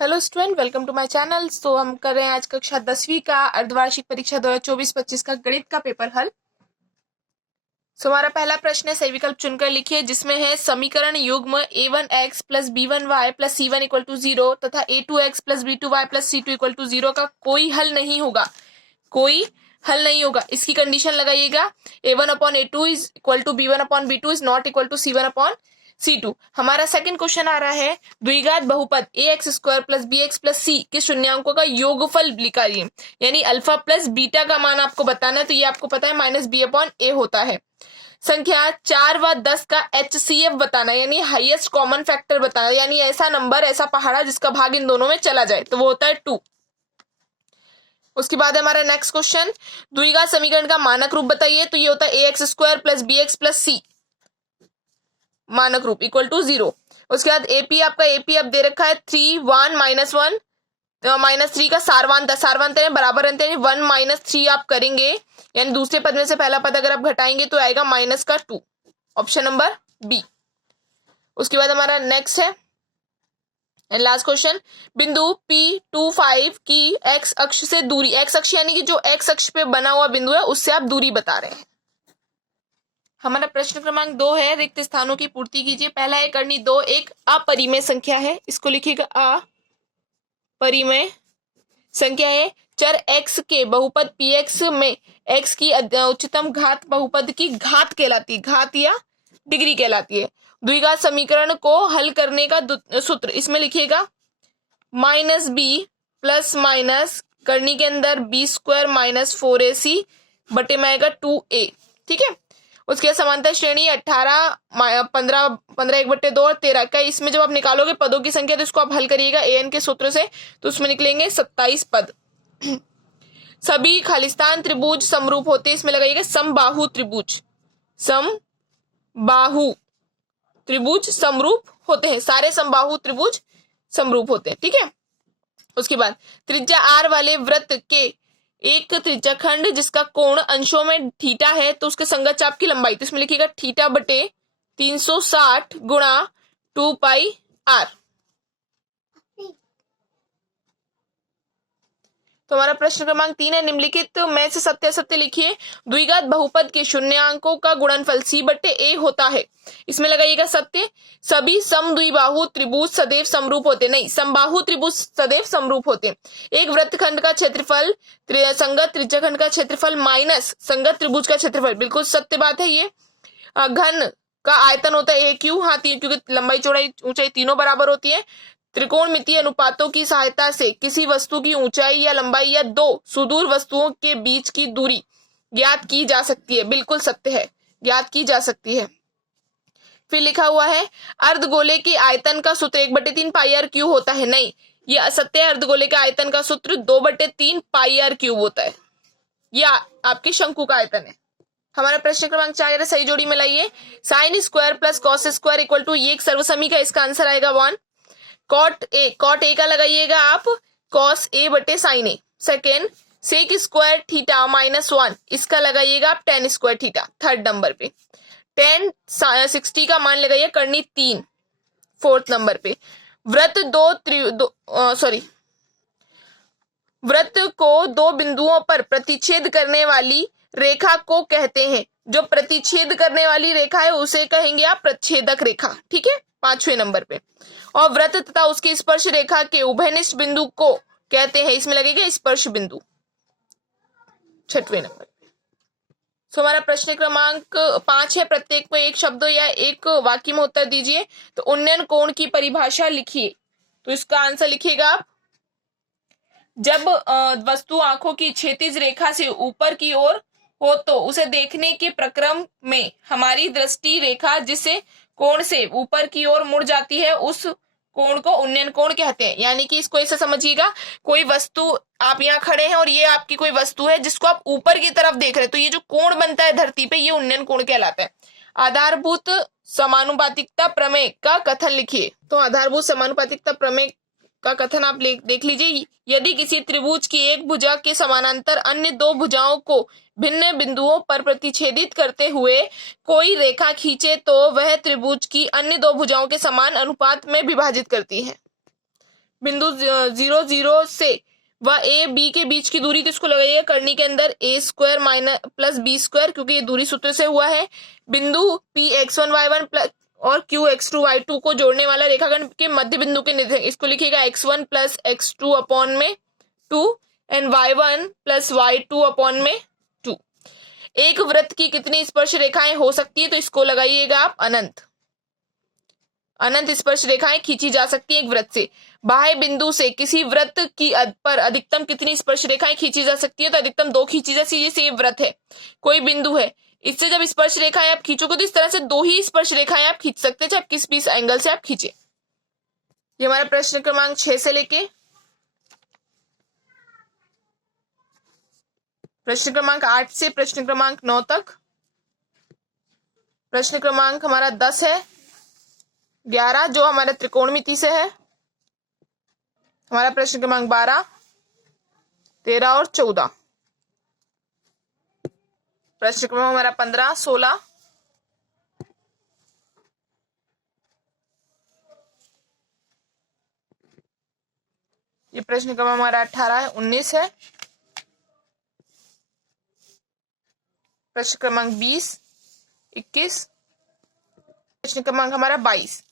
Hello student, welcome to my channel. तो हम कर रहे हैं आज कक्षा 10वीं का अर्धवार्षिक परीक्षा 2024-25 का गणित का पेपर हल। हमारा पहला प्रश्न है, सही विकल्प चुनकर लिखिए, जिसमें है समीकरण युग्म a1x plus b1y plus c1 equal to 0 तथा a2x plus b2y plus c2 equal to 0 का कोई हल नहीं होगा। कोई हल नहीं होगा, इसकी कंडीशन लगाइएगा। a1/a2 is equal to b1/b2 is not equal to c1/c2। हमारा सेकंड क्वेश्चन आ रहा है, द्विघात बहुपद ax² plus bx plus c के शून्यांकों का योगफल निकालिए, यानी अल्फा प्लस बीटा का मान आपको बताना है। तो ये आपको पता है -b/a होता है। संख्या 4 व 10 का HCF बताना, यानी हाईएस्ट कॉमन फैक्टर बताना, यानी ऐसा नंबर, ऐसा पहाड़ा जिसका भाग इन दोनों में चला जाए, तो वो होता है 2। उसके बाद हमारा नेक्स्ट क्वेश्चन, द्विघात समीकरण का मानक रूप बताइए। तो ये होता है ax² plus bx plus c मानक रूप इक्वल टू 0। उसके बाद एपी, आपका एपी अब दे रखा है 3 1 -1 -3 का सारवांत है बराबर अंत, यानी 1 - 3 आप करेंगे, यानी दूसरे पद में से पहला पद अगर आप घटाएंगे तो आएगा -2, ऑप्शन नंबर बी। उसके बाद हमारा नेक्स्ट है लास्ट क्वेश्चन, बिंदु P25 की x अक्ष से दूरी, x अक्ष यानी कि जो x अक्ष पे बना हुआ बिंदु है उससे आप दूरी बता रहे हैं। हमारा प्रश्न क्रमांक 2 है, रिक्त स्थानों की पूर्ति कीजिए। पहला है करनी 2 एक अपरिमेय संख्या है, इसको लिखिएगा अपरिमेय संख्या है। चर x के बहुपद px में x की उच्चतम घात बहुपद की घात कहलाती है, घात या डिग्री कहलाती है। द्विघात समीकरण को हल करने का सूत्र इसमें लिखिएगा -b प्लस माइनस करनी के अंदर b² - 4ac बटे में आएगा 2a, ठीक है। उसके समांतर श्रेणी 18 15 15 1/2 और 13 का, इसमें जब आप निकालोगे पदों की संख्या तो इसको आप हल करिएगा an के सूत्र से, तो उसमें निकलेंगे 27 पद। सभी खालिस्तान त्रिभुज समरूप होते हैं, इसमें लगाइएगा समबाहु त्रिभुज, समबाहु त्रिभुज समरूप होते हैं, सारे समबाहु त्रिभुज समरूप होते हैं, ठीक है। उसके बाद त्रिज्या r वाले वृत्त के एक त्रिज्याखंड जिसका कोण अंशों में थीटा है, तो उसके संगत चाप की लंबाई, तो इसमें लिखिएगा थीटा बटे 360 गुणा 2πr। तो हमारा प्रश्न क्रमांक 3 है, निम्नलिखित में से सत्य असत्य लिखिए। द्विघात बहुपद के शून्यांकों का गुणनफल c/a होता है, इसमें लगाइएगा सत्य। सभी समद्विबाहु त्रिभुज सदैव समरूप होते, नहीं, समबाहु त्रिभुज सदैव समरूप होते। एक वृत्तखंड का क्षेत्रफल संगत त्रिज्याखंड का क्षेत्रफल माइनस संगत त्रिभुज का क्षेत्रफल, बिल्कुल सत्य बात है ये। घन का आयतन होता है AQ, हाँ, क्योंकि लंबाई चौड़ाई ऊंचाई तीनों बराबर होती है। त्रिकोणमितीय अनुपातों की सहायता से किसी वस्तु की ऊंचाई या लंबाई या दो सुदूर वस्तुओं के बीच की दूरी ज्ञात की जा सकती है, बिल्कुल सत्य है, ज्ञात की जा सकती है। फिर लिखा हुआ है अर्धगोले के आयतन का सूत्र 1/3 πr³ होता है, नहीं, ये असत्य है। अर्धगोले के आयतन का सूत्र 2/3 πr³ होता है, यह आपके शंकु का आयतन है। हमारा प्रश्न क्रमांक 4 सही जोड़ी में लाइए। sin² plus cos² equal to, ये एक सर्वसमी का, इसका आंसर आएगा 1। कॉट ए का लगाइएगा आप cos a बटे sin a। Second, sec² theta -1, इसका लगाइएगा आप tan² थीटा। थर्ड नंबर पे tan 60 का मान लगाइए करनी 3। फोर्थ नंबर पे वृत्त वृत्त को दो बिंदुओं पर प्रतिच्छेद करने वाली रेखा को कहते हैं, जो प्रतिच्छेद करने वाली रेखा है उसे कहेंगे आप प्रच्छेदक रेखा, ठीक है, 5वें नंबर पे। और वृत्त तथा उसकी स्पर्श रेखा के उभयनिष्ठ बिंदु को कहते हैं, इसमें लगेगा स्पर्श बिंदु, 6वें नंबर पे। तो हमारा प्रश्न क्रमांक 5 है, प्रत्येक को एक शब्द या एक वाक्य में उत्तर दीजिए। तो उन्नयन कोण की परिभाषा लिखिए, तो इसका आंसर लिखिएगा आप, जब वस्तु आंखों की क्षैतिज रेखा से ऊपर की ओर हो तो उसे देखने के प्रक्रम में हमारी दृष्टि रेखा जिसे कोण से ऊपर की ओर मुड़ जाती है उस कोण को उन्नयन कोण कहते हैं। यानी कि इसको ऐसे समझिएगा, कोई वस्तु, आप यहाँ खड़े हैं और ये आपकी कोई वस्तु है जिसको आप ऊपर की तरफ देख रहे हैं, तो ये जो कोण बनता है धरती पे, ये उन्नयन कोण कहलाता है। आधारभूत समानुपातिकता प्रमेय का कथन लिखिए। तो आधारभूत समानुपातिकता प्रमेय का कथन आप देख लीजिए। यदि किसी त्रिभुज की एक भुजा के समानांतर अन्य दो भुजाओं को भिन्न बिंदुओं पर प्रतिच्छेदित करते हुए कोई रेखा खींचे तो वह त्रिभुज की अन्य दो भुजाओं के समान अनुपात में विभाजित करती है। बिंदु 0 0 से व ए बी के बीच की दूरी, तो इसको लगाइएगा करनी के अंदर A square minus plus B square, क्योंकि ये दूरी सूत्र से हुआ है। बिंदु पी x1 y1 प्लस और क्यू x2 y2 को जोड़ने वाला रेखाखंड के मध्य बिंदु के निधे, इसको लिखिएगा x1 प्लस x2 अपॉन में 2 and y1 plus y2 upon में 2। एक वृत्त की कितनी स्पर्श रेखाएं हो सकती है, तो इसको लगाइएगा आप अनंत। अनंत स्पर्श रेखाएं खींची जा सकती है एक वृत्त से। बाह्य बिंदु से किसी वृत्त की पर अधिकतम कितनी स्पर्श रेखाएं खींची जा सकती है, तो अधिकतम 2 खींची जा सकती है। जैसे ये वृत्त है, कोई बिंदु है, इससे जब स्पर्श रेखाएं आप खींचोगे तो इस तरह से 2 ही स्पर्श रेखाएं आप खींच सकते हैं, चाहे किस भी एंगल से आप खींचे। ये हमारा प्रश्न क्रमांक 6 से लेके प्रश्न क्रमांक 8 से प्रश्न क्रमांक 9 तक। प्रश्न क्रमांक हमारा 10 है, 11 जो हमारे त्रिकोणमिति से है, हमारा प्रश्न क्रमांक 12, 13 और 14। प्रश्न क्रमांक हमारा 15, 16, ये प्रश्न क्रमांक हमारा 18 है, 19 है, प्रश्न क्रमांक 20, 21, प्रश्न क्रमांक हमारा 22,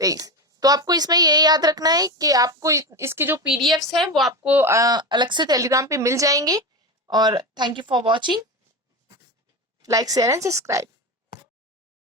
23। तो आपको इसमें ये याद रखना है कि आपको इसकी जो पीडीएफ्स हैं वो आपको अलग से टेलीग्राम पे मिल जाएंगे। और thank you for watching, like share and subscribe.